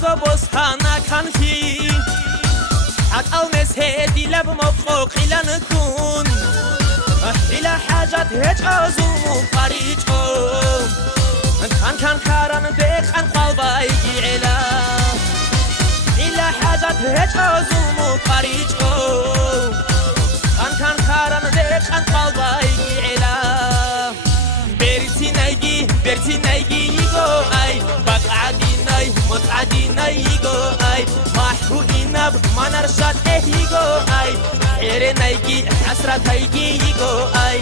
بوغو بوسخانا كان في حق المسهدي لبمقو قيلا نكون إلى حاجات هيج عزوم قريجهم كان كاران بيك عن قلبي علا إلى حاجات هيج عزوم قريجهم كان كاران بيك عن قلبي علا برتي نايجي يجو أي بقعدي ناي متعدي نايجو أي محبوبي نب ما نرشد يجو أي حير نايجي حسرت هيجي يجو أي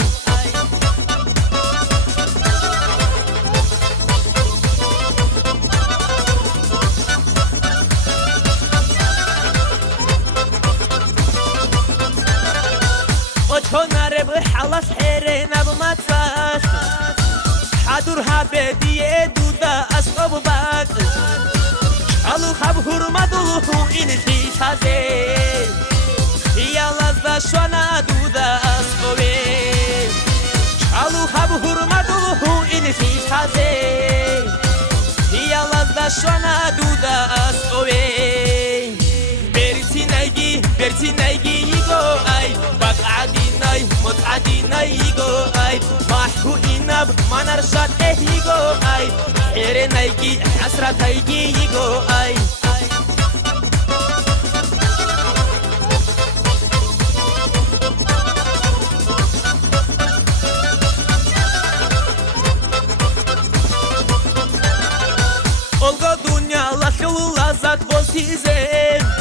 وشونا رب حلص حير نب ما تفاش حضورها بدیه دودا اسقب باد شالو خب هرمدو این خیشازه یالاز دا شوانا دودا اسقبه شالو خب هرمدو این خیشازه یالاز دا شوانا دودا اسقبه برتی نایگی یگو ای بقعدی نای متعدی نایگو ای محبوبی نب ما نرشد یگو ای حیر نایگی حسرت هیگی یگو ای olgo dünyala lazat bosizem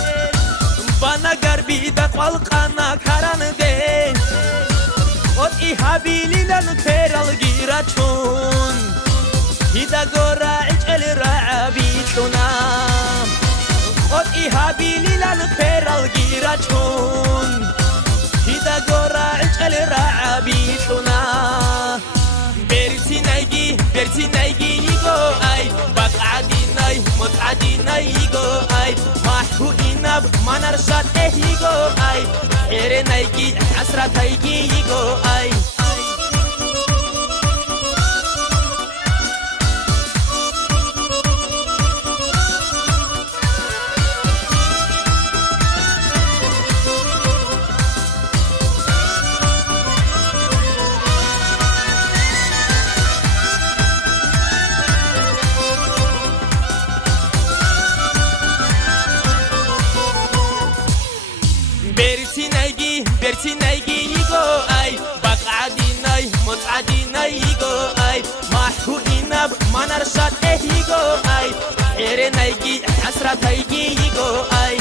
bana garbi da qalqana karan de ot ihabililan teral girachun hida gora el ra'abi tunam ot ihabililan teral girachun hida gora el ra'abi tunam برتي نايجي يجو أي بقعدي ناي متعدي نايجو أي محبوبي نب ما نرشد يجو أي حير نايجي حسرت هيجي يجو أي برتي نايجي يجو أي بقعدي ناي متعدي نايجو أي محبوبي نب ما نرشد يجو أي حير نايجي حسرت هيجي يجو أي